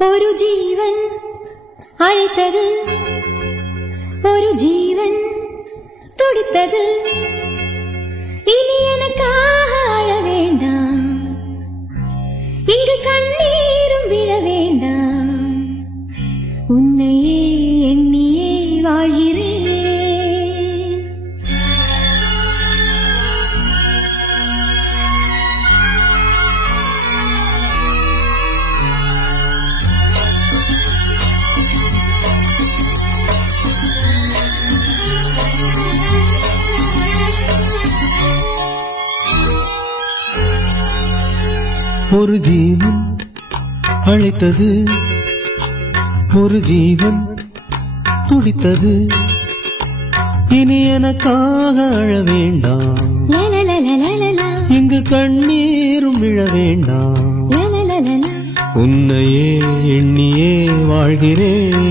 ஒரு ஜீவன் அழைத்தது, ஒரு ஜீவன் துடித்தது. இனி எனக்காக அழ வேண்டாம், இங்கு கண்ணீரும் விழ வேண்டாம். உன்னையே எண்ணியே வாழ்கிறேன். ஒரு ஜீவன் அழைத்தது, ஒரு ஜீவன் துடித்தது. இனி எனக்காக அழ வேண்டாம், இங்கு கண்ணீரும் விழ வேண்டாம். உன்னையே எண்ணியே வாழ்கிறேன்,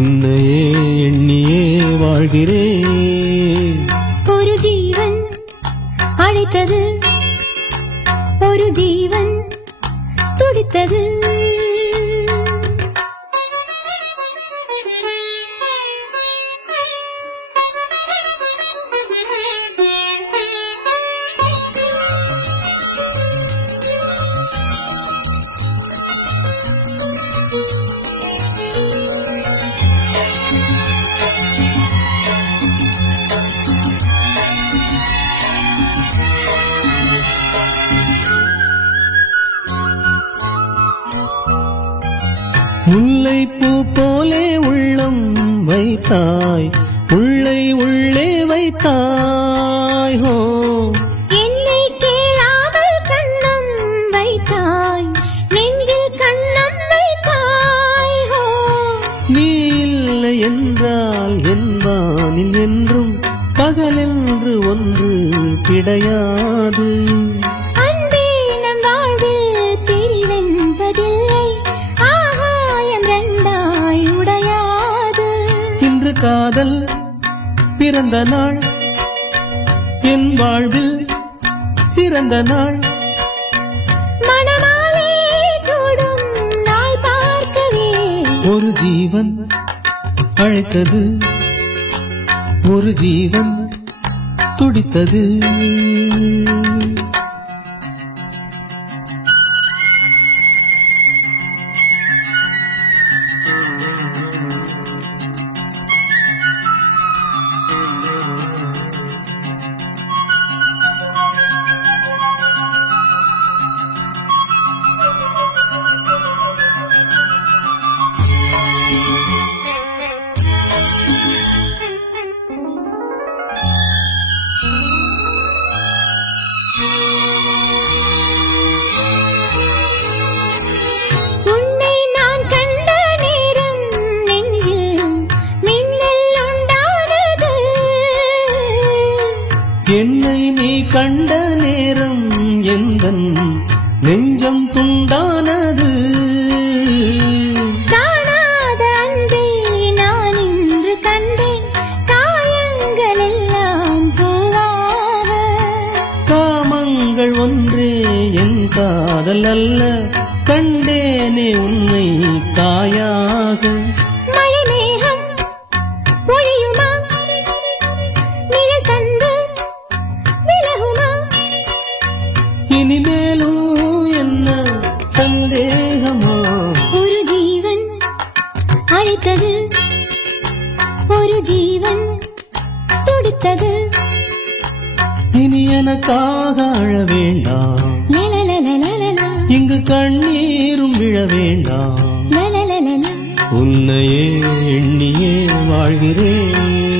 உன்னையே எண்ணியே வாழ்கிறேன். ஒரு ஜீவன் அழைத்தது, ஒரு ஜீவன் துடித்தது. முல்லைப்பூ போலே உள்ளம் வைத்தாய், உள்ளை உள்ளே வைத்தாய். ஹோ என்னை கேளாமல் கண்ணம் வைத்தாய், நெஞ்சில் கண்ணம் வைத்தாய். ஹோ நீ இல்லை என்றால் என் வானில் என்றும் பகலென்று ஒன்று கிடையாது. காதல் பிறந்த நாள், என் வாழ்வில் சிறந்த நாள். மணமாலை சூடும் நாள் பார்க்கவே ஒரு ஜீவன் அழைத்தது, ஒரு ஜீவன் துடித்தது. என்னை நீ கண்ட நேரம் எந்தன் நெஞ்சம் துண்டானது. காணாத அன்பே நான் இன்று கண்டேன், காயங்கள் எல்லாம் பூவாக. காமங்கள் ஒன்றே என் காதல் அல்ல, கண்டேனே உன்னை தாயாக. மழை மேகம் பொழியுமா, நிழல் தந்து விலகுமா? இனிமேலும் என்ன சந்தேகமா? ஒரு ஜீவன் அழைத்தது, ஒரு ஜீவன் துடித்தது. இனி எனக்காக அழ வேண்டாம், இங்கு கண்ணீரும் விழ வேண்டாம். உன்னையே எண்ணியே வாழ்கிறேன்.